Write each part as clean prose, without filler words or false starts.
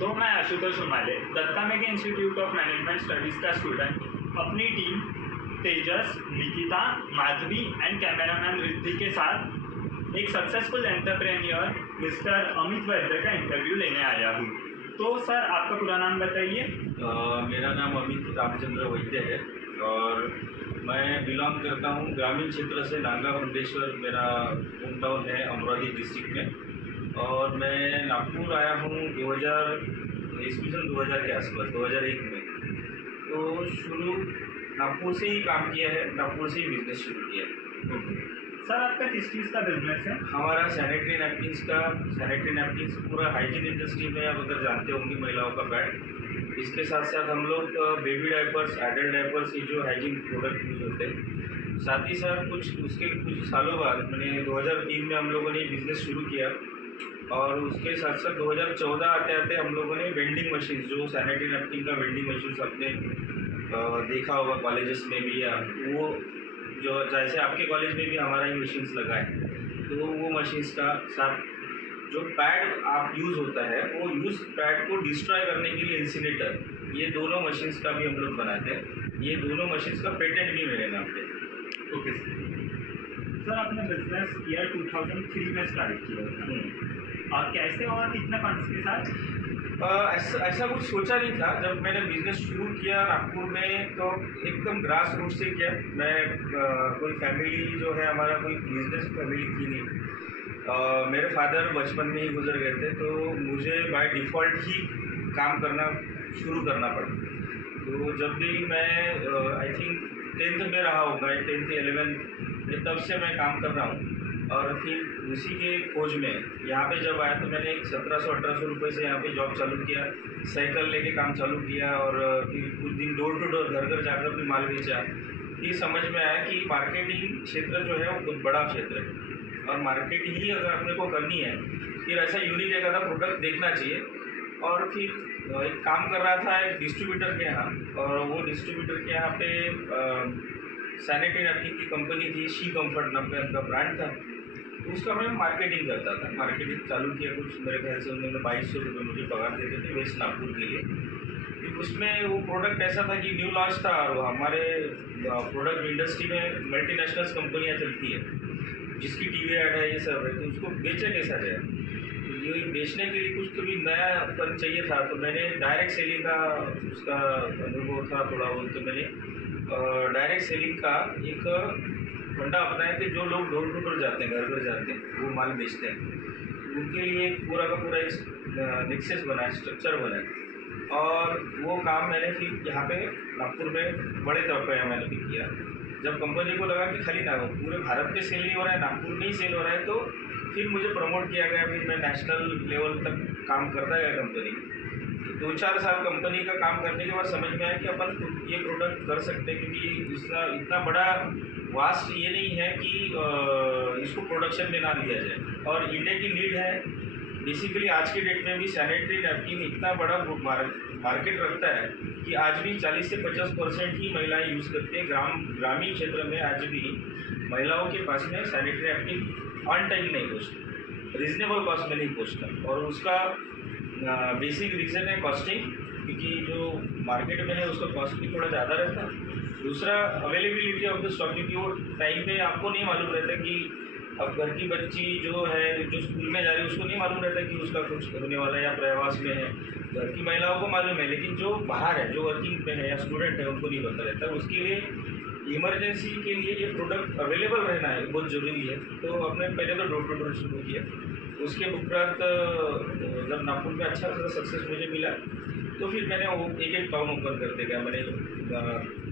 तो मैं आशुतोष उमाले, Datta Meghe institute of management studies का स्टूडेंट, अपनी team Tejas, Nikita, Madhavi and cameraman Riddhi के साथ एक सक्सेसफुल एंटरप्रेन्योर मिस्टर अमित वैद्य का इंटरव्यू लेने आया हूँ। तो सर, आपका पूरा नाम बताइए। मेरा नाम अमित रामचंद्र वैद्य है और मैं बिलोंग करता हूँ ग्रामीण क्षेत्र से। नांगा मुंडेश्वर मेरा होम टाउन है, अमरावती डिस्ट्रिक्ट में। और मैं नागपुर आया हूँ 2000 के आसपास, 2001 में। तो शुरू नागपुर से ही काम किया है, नागपुर से ही बिजनेस शुरू किया है। सर, आपका किस चीज़ का बिजनेस है? हमारा सैनिटरी नैपकिन्स पूरा हाइजीन इंडस्ट्री में, आप अगर जानते होंगे, महिलाओं का पैड। इसके साथ साथ हम लोग बेबी डायपर्स, एडल्ट डायपर्स, ये जो हाइजीन प्रोडक्ट यूज़ होते हैं। साथ ही साथ कुछ सालों बाद मैंने 2003 में हम लोगों ने बिज़नेस शुरू किया। और उसके साथ साथ 2014 आते आते हम लोगों ने वेंडिंग मशीन, जो सैनिटरी नैपकिन का वेंडिंग मशीन आपने देखा होगा कॉलेजेस में भी, या वो जो जैसे आपके कॉलेज में भी हमारा ही मशीन्स लगा है, तो वो मशीन्स का साथ जो पैड आप यूज़ होता है, वो यूज़ पैड को डिस्ट्रॉय करने के लिए इंसिनेटर, ये दोनों मशीन्स का भी हम लोग बनाते हैं। ये दोनों मशीन्स का पेटेंट भी मेरे नाम पे। ओके सर, आपने बिजनेस ईयर 2003 में स्टार्ट किया था, और कैसे और कितने फंड्स के साथ? ऐसा कुछ सोचा नहीं था। जब मैंने बिज़नेस शुरू किया नागपुर में, तो एकदम ग्रास रूट से किया। मैं कोई फैमिली जो है हमारा, कोई बिजनेस फैमिली थी नहीं। मेरे फादर बचपन में ही गुजर गए थे, तो मुझे बाय डिफ़ॉल्ट ही काम करना शुरू करना पड़ा। तो जब भी मैं आई थिंक 10th में रहा होगा, 10th 11th, तब से मैं काम कर रहा हूँ। और फिर उसी के खोज में यहाँ पे जब आया, तो मैंने एक 1700-1800 रुपये से यहाँ पे जॉब चालू किया, साइकिल लेके काम चालू किया। और फिर कुछ दिन डोर टू डोर, घर घर जाकर भी माल बेचा। ये समझ में आया कि मार्केटिंग क्षेत्र जो है वो बहुत बड़ा क्षेत्र है, और मार्केटिंग ही अगर अपने को करनी है, फिर ऐसा यूनिक एक आधा प्रोडक्ट देखना चाहिए। और फिर एक काम कर रहा था एक डिस्ट्रीब्यूटर के यहाँ, और वो डिस्ट्रीब्यूटर के यहाँ पे सैनिटरी नैपकिन की कंपनी थी, शी कम्फर्ट नाम का उनका ब्रांड था। उसका मैं मार्केटिंग करता था। मार्केटिंग चालू किया, कुछ मेरे ख्याल से उन्होंने 2200 रुपये मुझे पगार देते थे वेस्ट नागपुर के लिए। फिर उसमें वो प्रोडक्ट ऐसा था कि न्यू लॉन्च था, और हमारे प्रोडक्ट इंडस्ट्री में मल्टीनेशनल्स कंपनियाँ चलती है, जिसकी टीवी ऐड है, ये सब है। तो उसको बेचा कैसा जाए? तो ये बेचने के लिए कुछ तो भी नया पन चाहिए था। तो मैंने डायरेक्ट सेलिंग का उसका अनुभव था थोड़ा बहुत, तो मैंने डायरेक्ट सेलिंग का एक फंडा अपनाया कि जो लोग डोर टू डोर जाते हैं, घर घर जाते हैं, वो माल बेचते हैं, उनके लिए एक पूरा का पूरा एक नेक्सेस बनाया, स्ट्रक्चर बनाया। और वो काम मैंने फिर यहाँ पे नागपुर में बड़े तौर पर मैंने भी किया। जब कंपनी को लगा कि खाली ना पूरे भारत में सेल नहीं हो रहा है, नागपुर में ही सेल हो रहा है, तो फिर मुझे प्रमोट किया गया। फिर मैं नेशनल लेवल तक काम करता गया कंपनी। 2-4 साल कंपनी का काम करने के बाद समझ में आया कि अपन ये प्रोडक्ट कर सकते हैं, क्योंकि इसका इतना बड़ा वास्ट ये नहीं है कि इसको प्रोडक्शन में ना लिया जाए। और इंडिया की नीड है बेसिकली। आज के डेट में भी सैनिटरी नैपकिन इतना बड़ा मार्केट रखता है कि आज भी 40 से 50% ही महिलाएं यूज़ करती हैं। ग्रामीण क्षेत्र में आज भी महिलाओं के पास में सैनिटरी नैपकिन ऑन टाइम नहीं पहुँचता, रीजनेबल कॉस्ट में नहीं पहुँचता। और उसका बेसिक रीज़न है कॉस्टिंग, क्योंकि जो मार्केट में है उसका कॉस्ट भी थोड़ा ज़्यादा रहता है। दूसरा अवेलेबिलिटी ऑफ द स्टॉक, क्योंकि वो टाइम पे आपको नहीं मालूम रहता कि अब घर की बच्ची जो है, जो स्कूल में जा रही है, उसको नहीं मालूम रहता कि उसका कुछ होने वाला है या प्रवास में है। घर की महिलाओं को मालूम है, लेकिन जो बाहर है, जो वर्किंग पे है या स्टूडेंट है, उनको नहीं पता रहता। उसके लिए इमरजेंसी के लिए ये प्रोडक्ट अवेलेबल रहना है बहुत ज़रूरी है। तो अपने पहले तो डोर टू डोर शुरू किया। उसके उपरांत जब नागपुर में अच्छा सक्सेस मुझे मिला, तो फिर मैंने वो एक टाउन ओपन करते गया। मैंने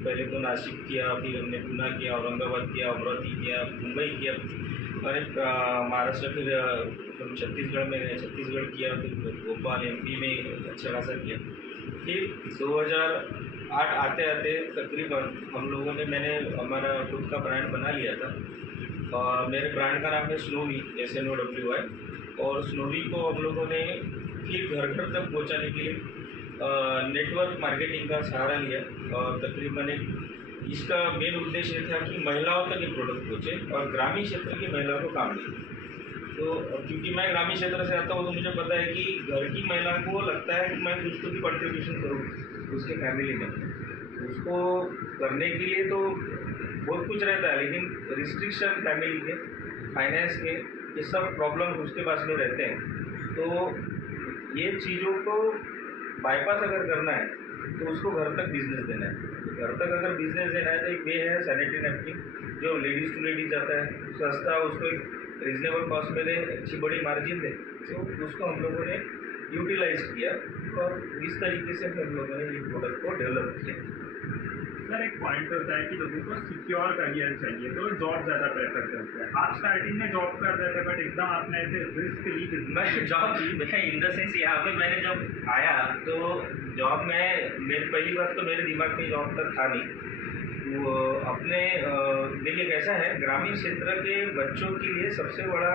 पहले तो नासिक किया, फिर हमने पूना किया, औरंगाबाद किया, अमरावती किया, मुंबई किया, और महाराष्ट्र, फिर छत्तीसगढ़ में गए, छत्तीसगढ़ किया, फिर भोपाल MP में अच्छा खासा किया। फिर 2008 आते आते तकरीबन हम लोगों ने, मैंने हमारा खुद का ब्रांड बना लिया था। और मेरे ब्रांड का नाम है स्नोवी, SNOWY। और स्नोवी को हम लोगों ने फिर घर घर तक पहुंचाने के लिए नेटवर्क मार्केटिंग का सहारा लिया। और तकरीबन इसका मेन उद्देश्य था कि महिलाओं तक ये प्रोडक्ट पहुँचे और ग्रामीण क्षेत्र की महिलाओं को काम मिले। तो क्योंकि मैं ग्रामीण क्षेत्र से आता हूँ तो मुझे पता है कि घर की महिला को लगता है कि मैं कुछ तो भी कंट्रीब्यूशन करूँ उसके फैमिली में। उसको करने के लिए तो बहुत कुछ रहता है, लेकिन रिस्ट्रिक्शन फैमिली के, फाइनेंस के, ये सब प्रॉब्लम उसके पास में रहते हैं। तो ये चीज़ों को बाईपास अगर करना है तो उसको घर तक बिजनेस देना है। तो घर तक अगर बिजनेस देना है तो एक वे है सैनिटरी नैपकिन, जो लेडीज़ टू लेडीज जाता है, सस्ता, उसको एक रीजनेबल कॉस्ट में दे, अच्छी बड़ी मार्जिन दे। तो उसको हम लोगों ने यूटिलाइज किया और इस तरीके से हम लोगों ने ये प्रोडक्ट को डेवलप किया। सर एक पॉइंट होता है कि लोगों को सिक्योर करियर चाहिए तो जॉब ज़्यादा प्रेफर करते हैं। आप स्टार्टिंग में जॉब कर रहे थे बट एकदम आपने ऐसे रिस्क ली मैं जॉब इन द सेंस यहाँ पे मैंने जब आया तो जॉब में मेरी पहली बात तो मेरे दिमाग में जॉब तक था नहीं। वो अपने देखिए कैसा है, ग्रामीण क्षेत्र के बच्चों के लिए सबसे बड़ा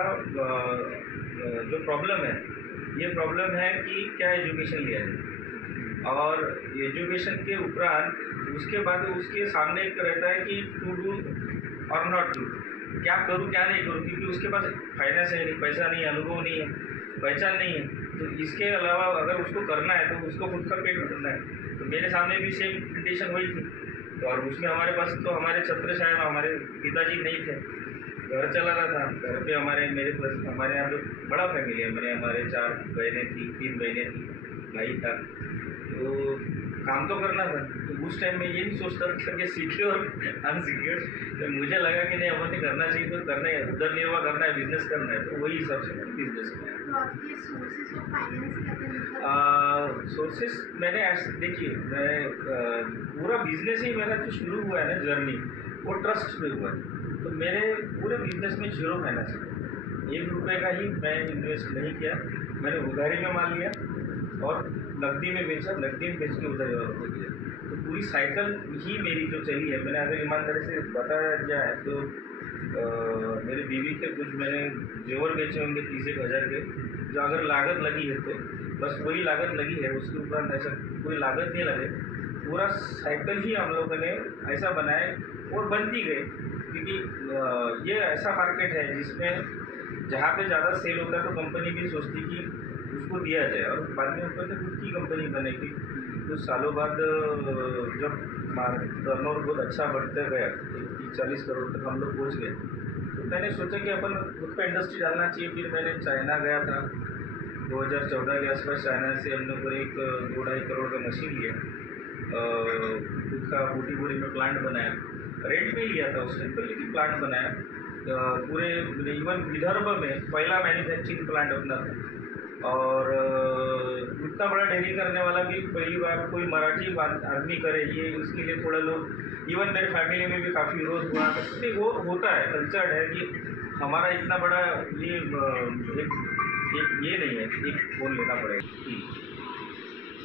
जो प्रॉब्लम है, ये प्रॉब्लम है कि क्या एजुकेशन लिया जाए, और एजुकेशन के उपरांत उसके बाद उसके सामने एक रहता है कि टू डू और नॉट डू, क्या करूँ क्या नहीं करूँ, क्योंकि उसके पास फाइनेंस है नहीं, पैसा नहीं है, अनुभव नहीं है, पहचान नहीं है। तो इसके अलावा अगर उसको करना है तो उसको खुद का पेट भरना है। तो मेरे सामने भी सेम कंडीशन हुई थी। तो और उसमें हमारे पास तो हमारे छत्र छाया में हमारे पिताजी नहीं थे, घर चला रहा था। घर पे हमारे यहाँ पे बड़ा फैमिली है, हमारे 4 बहनें थी, 3 बहनें थी, भाई था। तो काम तो करना था। तो उस टाइम में ये नहीं सोचता था कि सिक्योर अनसिक्योर। तो मुझे लगा कि नहीं, हमें करना चाहिए, तो करना है, उधर निर्वाह करना है, बिजनेस करना है। तो वही हिसाब से मैंने बिजनेस किया। तो आपके सोर्सेज ऑफ फाइनेंस क्या थे? सोर्सेस मैंने देखिए, मैं पूरा बिजनेस ही मेरा जो शुरू हुआ है ना जर्नी, वो ट्रस्ट पे हुआ है। तो मेरे पूरे बिजनेस में 0 फाइनेंस है, 1 रुपये का ही मैं इन्वेस्ट नहीं किया। मैंने उधारी में माल लिया और नकदी में बेचा, नकदी में बेच के उधारी वालों को दिया। तो पूरी साइकिल ही मेरी जो चली है, मैंने अगर ईमानदारी से बताया जाए तो मेरी बीवी के कुछ मैंने जेवर बेचे होंगे 30-1 हज़ार के, जो अगर लागत लगी है तो बस वही लागत लगी है, उसके ऊपर ऐसा कोई लागत नहीं लगे। पूरा साइकिल ही हम लोगों ने ऐसा बनाया और बनती गई, क्योंकि ये ऐसा मार्केट है जिसमें जहाँ पे ज़्यादा सेल होता है तो कंपनी भी सोचती कि उसको दिया जाए, और बाद में ऊपर से खुद की कंपनी बनेगी। कुछ सालों बाद जब टर्नओवर बहुत अच्छा बढ़ते गया, 40 करोड़ तक हम लोग पहुँच गए, तो मैंने सोचा कि अपन खुद का इंडस्ट्री डालना चाहिए। फिर मैंने चाइना गया था 2014 के आसपास। चाइना से हम लोग एक 2-2.5 करोड़ का मशीन लिया, खुद का बूटी में प्लांट बनाया, रेंट में लिया था उस टाइम पर, लेकिन प्लांट बनाया। पूरे इवन विदर्भ में पहला मैन्युफैक्चरिंग प्लांट अपना था। और इतना बड़ा डेयरी करने वाला भी पहली बार कोई मराठी आदमी करे, ये उसके लिए थोड़ा लोग, इवन मेरे फैमिली में भी काफ़ी विरोध हुआ। तो वो होता है, कल्चर है कि हमारा इतना बड़ा ये एक ये नहीं है, एक फोन लेना पड़ेगा।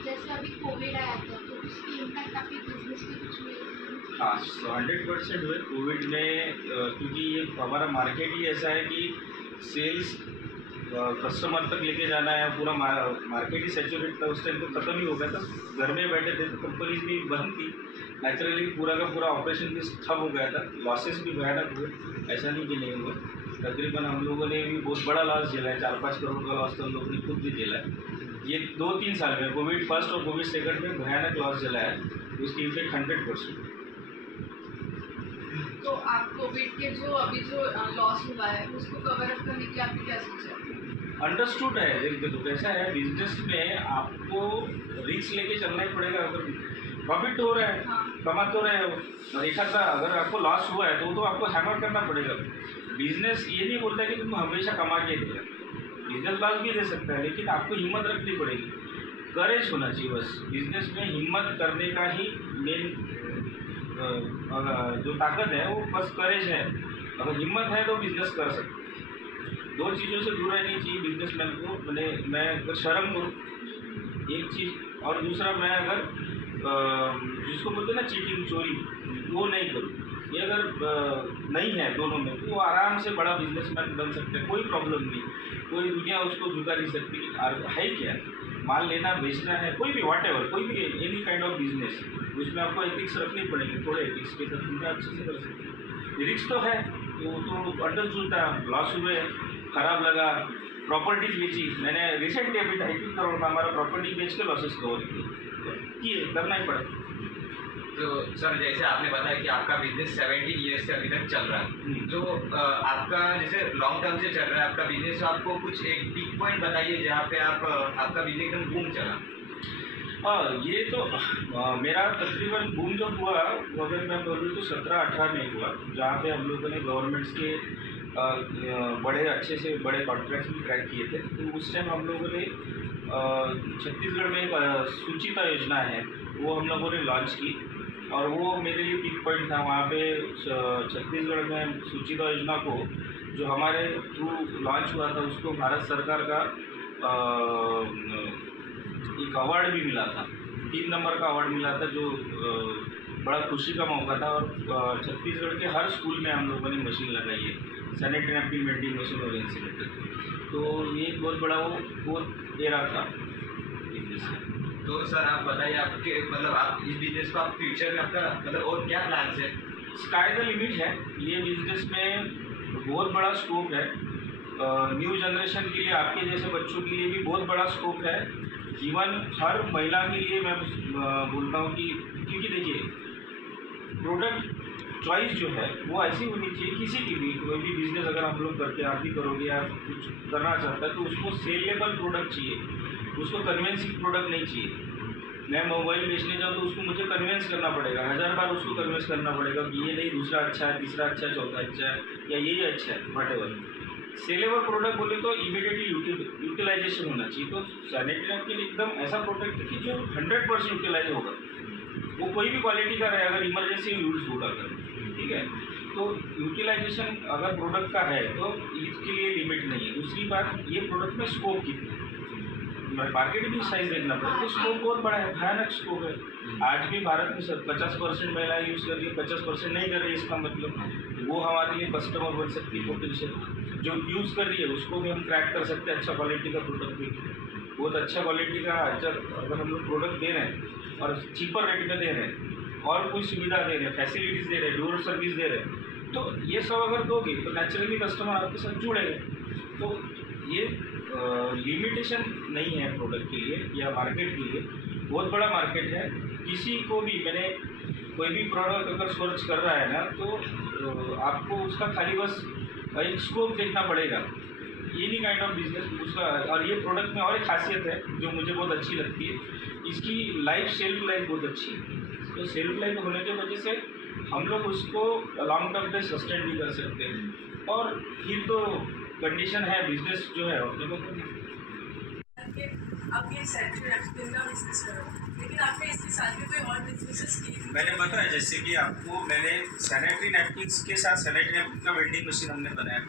जैसे अभी कोविड आया था तो उसकी इम्पैक्ट आपके बिजनेस पे कुछ हुई? हाँ, 100% हुए कोविड में, क्योंकि ये हमारा मार्केट ही ऐसा है कि सेल्स कस्टमर तक लेके जाना है, पूरा मार्केट ही सैचुरेट था उस टाइम, तो ख़त्म ही हो गया था। घर में बैठे थे तो कंपनीज भी बंद थी, नेचुरली पूरा का पूरा ऑपरेशन भी ठप हो गया था, लॉसेस भी भयानक हुए, ऐसा नहीं कि नहीं हुए। तकरीबन हम लोगों ने भी बहुत बड़ा लॉस झेला है, 4-5 करोड़ का लॉस तो हम लोगों ने खुद भी झेला है। ये 2-3 साल में, कोविड फर्स्ट और कोविड सेकंड में भयानक लॉस झेला है, उसकी इफेक्ट 100%। तो आप कोविड के जो अभी जो लॉस हुआ है उसको कवर अप करने के लिए आपने क्या सोचा? अंडरस्टूड है, देखिए तो कैसा है, बिजनेस में आपको रिस्क लेके चलना ही पड़ेगा। अगर प्रॉफिट हो रहा है, हाँ। कमा तो रहे हो, और एक आधा अगर आपको लॉस हुआ है तो आपको हैमर करना पड़ेगा। बिजनेस ये नहीं बोलता कि तुम हमेशा कमा के देगा, बिजनेस लॉस भी दे सकता है, लेकिन आपको हिम्मत रखनी पड़ेगी, करेज होना चाहिए। बस बिजनेस में हिम्मत करने का ही मेन जो ताकत है वो बस करेज है। अगर हिम्मत है तो बिजनेस कर सकते हैं। 2 चीज़ों से दूर रहनी चाहिए बिजनेसमैन को। मैं अगर शर्म करूँ एक चीज़, और दूसरा मैं अगर जिसको बोलते हैं ना चीटिंग, चोरी, वो नहीं करूँ। ये अगर नहीं है दोनों में, तो वो आराम से बड़ा बिजनेसमैन बन सकते हैं, कोई प्रॉब्लम नहीं, कोई दुनिया उसको झुका नहीं सकती। है क्या, माल लेना बेचना है, कोई भी व्हाटएवर, कोई भी एनी काइंड ऑफ बिजनेस, उसमें आपको एथिक्स रखनी पड़ेगी। थोड़े एथिक्स के साथ दुनिया अच्छे से कर सकती है। रिस्क तो है, वो तो अंडरस्टूड था, लॉस हुए, खराब लगा, प्रॉपर्टीज बेची। मैंने रिसेंटली अभी 2.5 करोड़ का हमारा प्रॉपर्टी बेच के लॉसेस कवर किए, करना ही पड़ा। तो सर जैसे आपने बताया कि आपका बिजनेस 17 ईयर्स से अभी तक चल रहा है, तो आपका जैसे लॉन्ग टर्म से चल रहा है आपका बिजनेस, तो आपको कुछ एक पिक पॉइंट बताइए जहाँ पे आपका बिजनेस एकदम बूम चला। ये तो मेरा तकरीबन बूम जो हुआ वो अगर मैं बोलूँ तो 17-18 में हुआ, जहाँ पे हम लोगों ने गवर्नमेंट्स के बड़े अच्छे से बड़े कॉन्ट्रैक्ट्स भी क्रैक किए थे। तो उस टाइम हम लोगों ने छत्तीसगढ़ में एक सूचिता योजना है वो हम लोगों ने लॉन्च की, और वो मेरे लिए पिक पॉइंट था। वहाँ पे छत्तीसगढ़ में सूचिता योजना को जो हमारे थ्रू लॉन्च हुआ था उसको भारत सरकार का एक अवार्ड भी मिला था, 3 नंबर का अवार्ड मिला था, जो बड़ा खुशी का मौका था। और छत्तीसगढ़ के हर स्कूल में हम लोगों ने मशीन लगाई है, सैनिटरी नैपकिन वेंडिंग मशीन और इंसिनेटर। तो ये एक बहुत बड़ा वो एरा था बिजनेस में। तो सर आप बताइए आपके मतलब आप इस बिजनेस को आप फ्यूचर में आपका मतलब और क्या प्लान्स है? स्काई द लिमिट है, ये बिजनेस में बहुत बड़ा स्कोप है। न्यू जनरेशन के लिए, आपके जैसे बच्चों के लिए भी बहुत बड़ा स्कोप है। इवन हर महिला के लिए मैं बोलता हूँ कि, क्योंकि देखिए प्रोडक्ट चॉइस जो है वो ऐसी होनी चाहिए, किसी की भी कोई भी बिजनेस अगर हम लोग करते हैं, आप भी करोगे या कुछ करना चाहता है तो उसको सेलेबल प्रोडक्ट चाहिए, उसको कन्वेंसिंग प्रोडक्ट नहीं चाहिए। मैं मोबाइल बेचने जाऊँ तो उसको मुझे कन्वेंस करना पड़ेगा, 1000 बार उसको कन्वेंस करना पड़ेगा कि ये नहीं, दूसरा अच्छा है, तीसरा अच्छा है, चौथा अच्छा है, या यही अच्छा है, वॉटेवर। सेलेबल प्रोडक्ट बोले तो इमीडिएटली यूटिलाइजेशन होना चाहिए। तो सैनिटरी नैपकिन एकदम ऐसा प्रोडक्ट है कि जो 100% यूटिलाइज होगा, वो कोई भी क्वालिटी का रहे, अगर इमरजेंसी यूज़ होगा कर, ठीक है। तो यूटिलाइजेशन अगर प्रोडक्ट का है तो इसके लिए लिमिट नहीं है। दूसरी बात, ये प्रोडक्ट में स्कोप कितना है, मार्केट भी साइज देखना पड़ेगा, तो स्कोप बहुत बड़ा है, भयानक स्कोप है। आज भी भारत में 50% महिलाएं यूज़ कर रही है, 50% नहीं कर रही है, इसका मतलब वो हमारे लिए कस्टमर बन सकती है पोटेंशियल। जो यूज़ कर रही है उसको भी हम क्रैक कर सकते हैं, अच्छा क्वालिटी का प्रोडक्ट भी, बहुत अच्छा क्वालिटी का अच्छा अगर हम लोग प्रोडक्ट दे रहे हैं और चीपर रेट में दे रहे हैं और कोई सुविधा दे रहे हैं, फैसिलिटीज़ दे रहे हैं, डोर सर्विस दे रहे हैं, तो ये सब अगर दोगे तो नेचुरली कस्टमर आपके साथ जुड़ेंगे। तो ये लिमिटेशन नहीं है प्रोडक्ट के लिए या मार्केट के लिए, बहुत बड़ा मार्केट है। किसी को भी, मैंने कोई भी प्रोडक्ट अगर सर्च कर रहा है ना तो आपको उसका खाली बस एक स्कोप देखना पड़ेगा, एनी काइंड ऑफ बिजनेस उसका। और ये प्रोडक्ट में और एक खासियत है जो मुझे बहुत अच्छी लगती है, इसकी लाइफ सेल्फ लाइफ बहुत अच्छी है। तो सेल्फ लाइफ होने की वजह से हम लोग उसको लॉन्ग टर्म पे सस्टेन भी कर सकते हैं। और फिर तो कंडीशन है बिजनेस जो है अपने को आप ये सैनिटरी नैपकिन का बिजनेस करो, लेकिन आपने इसके साथ में कोई और बिजनेसेस किए? मैंने बताया जैसे कि आपको, मैंने सैनिटरी नैपकिन्स के साथ सैनिटरी नैपकिन का वेंडिंग मशीन हमने बनाया,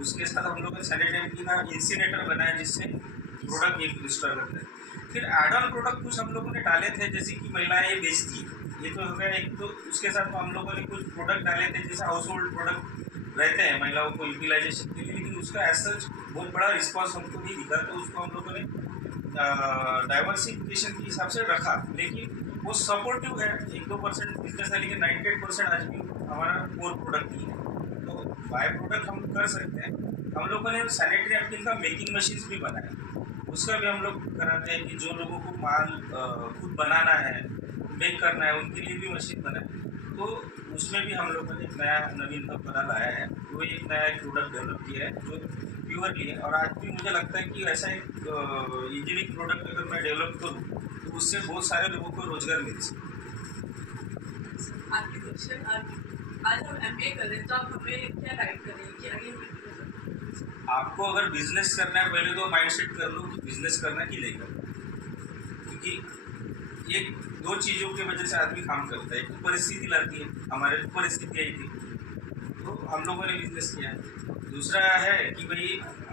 उसके साथ हम लोग ने सैनिटरी नैपकिन का इंसिनेटर बनाया जिससे प्रोडक्ट एक डिस्ट्रॉय करता है। फिर एड ऑन प्रोडक्ट कुछ हम लोगों ने डाले थे, जैसे कि महिलाएं ये बेचती है, ये तो हो गया एक। तो उसके साथ हम लोगों ने कुछ प्रोडक्ट डाले थे जैसे हाउस होल्ड प्रोडक्ट रहते हैं महिलाओं को यूटिलाइजेशन के लिए, लेकिन उसका एज सच बहुत बड़ा रिस्पॉन्स हमको नहीं दिखा, तो उसको हम लोगों ने डाइवर्सिफिकेशन के हिसाब से रखा। लेकिन वो सपोर्टिव है, 1-2% बिजनेस है, लेकिन 98% आज भी हमारा कोर प्रोडक्ट ही है। तो बाय प्रोडक्ट हम कर सकते हैं। हम लोगों ने सैनिटरी नैपकिन का मेकिंग मशीन्स भी बनाया, उसका भी हम लोग कराते हैं कि जो लोगों को माल खुद बनाना है, मेक करना है, उनके लिए भी मशीन बनाए। तो उसमें भी हम लोगों ने एक नया नवीनतम बना लाया है, वो एक नया एक प्रोडक्ट डेवलप किया है जो प्योरली है। और आज भी मुझे लगता है कि ऐसा एक इंजीनियरिंग प्रोडक्ट अगर मैं डेवलप करूँ तो उससे बहुत सारे लोगों को रोजगार मिल सकता है। आपकी क्वेश्चन, आज हम MBA कर रहे हैं तो आप हमें क्या गाइड करेंगे कि आगे हमें क्या करना है? आपको अगर बिजनेस करना है पहले तो माइंडसेट कर लो कि बिजनेस करना कि नहीं करना, क्योंकि ये 2 चीज़ों की वजह से आदमी काम करता है। एक तो परिस्थिति लाती है, हमारे परिस्थिति आई थी तो हम लोगों ने बिजनेस किया। दूसरा है कि भाई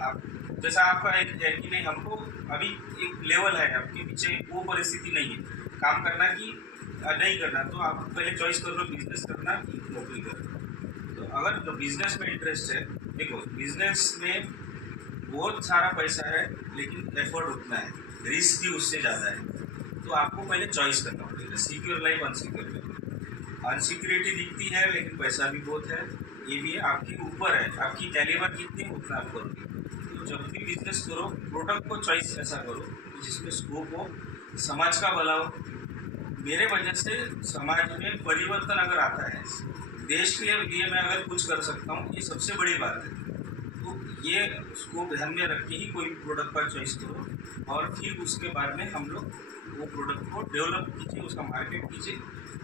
आप जैसा आपका एक है कि नहीं, हमको अभी एक लेवल है, आपके पीछे वो परिस्थिति नहीं है काम करना कि नहीं करना, तो आप पहले चॉइस कर लो बिजनेस करना कि नौकरी करना। तो अगर तो बिजनेस में इंटरेस्ट है, देखो बिजनेस में बहुत सारा पैसा है लेकिन एफर्ट उतना है, रिस्क भी उससे ज़्यादा है। तो आपको पहले चॉइस करना पड़ेगा, secure life, unsecure life. Unsecurity दिखती है लेकिन पैसा भी बहुत है, ये भी आपके ऊपर है, आपकी कैलिबर कितनी है उतना आप करोगे। तो जब भी बिजनेस करो प्रोडक्ट को चॉइस ऐसा करो कि जिसमें स्कोप हो, समाज का भला हो। मेरे वजह से समाज में परिवर्तन अगर आता है, देश के लिए मैं अगर कुछ कर सकता हूँ, ये सबसे बड़ी बात है। तो ये उसको ध्यान में रख के ही कोई प्रोडक्ट का चॉइस करो और फिर उसके बाद में हम लोग वो प्रोडक्ट को डेवलप कीजिए, उसका मार्केट कीजिए।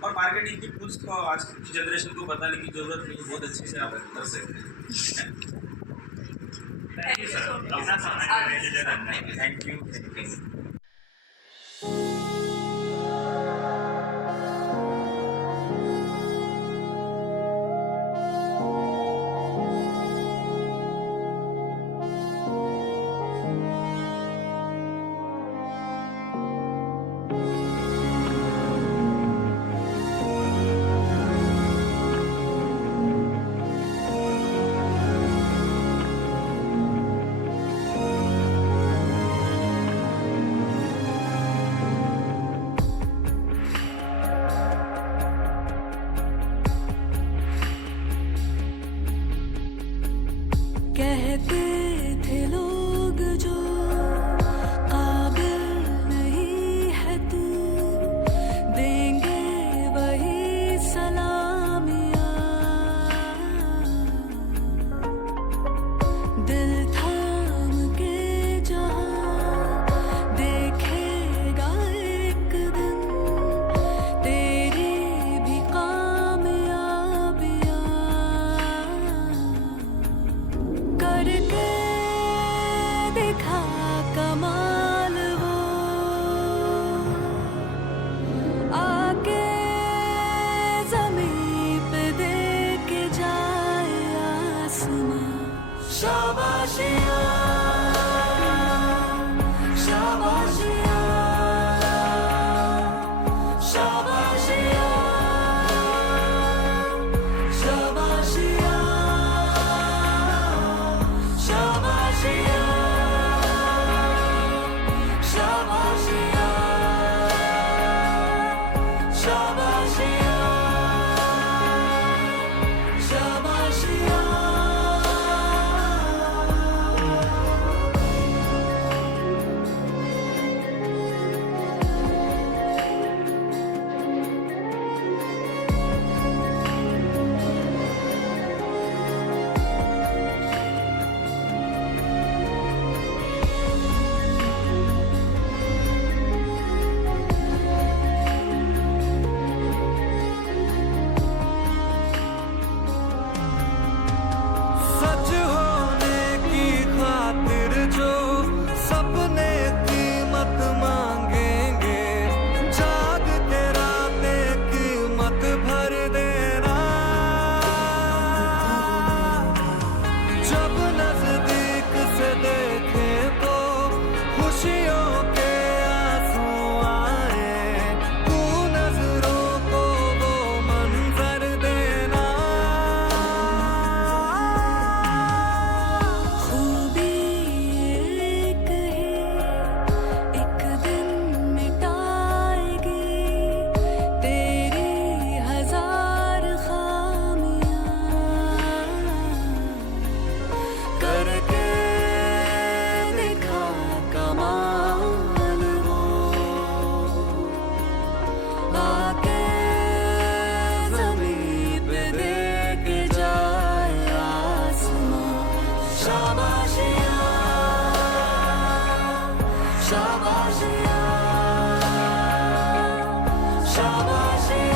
और मार्केटिंग की टूल्स को आज की जनरेशन को बताने की ज़रूरत नहीं, बहुत अच्छे से आप कर सकते हैं। थैंक यू सर, अपना समय देने के लिए धन्यवाद। Thank you. कहते थे लोग जो काबिल नहीं है तू, देंगे वही सलामियाँ। दिल थाम के जहाँ देखेगा एक दिन तेरी भी कामयाबियाँ। करके दिखा कमाल वो, आके ज़मीं पे दे के जाए आसमां। शाबाशियाँ, शाबाशियाँ, शाबाशियाँ, शाबाशियाँ, शाबाशियाँ, शाबाशियाँ, शाबाशियाँ, शाबाशियाँ। सच होने की खातिर जो सपने कीमत मांगेंगे, जाग के रातें कीमत भर देना। जब नजदीक से देखे तो खुशियों के आंसू आए, तू नजरों को वो मंजर देना। खूबी एक ही एक दिन मिटाएगी तेरी हजार खामियाँ। करके दिखा कमाल वो, आके ज़मीं पे दे के जाए आसमां। शाबाशियाँ, शाबाशियाँ, शाबाशियाँ।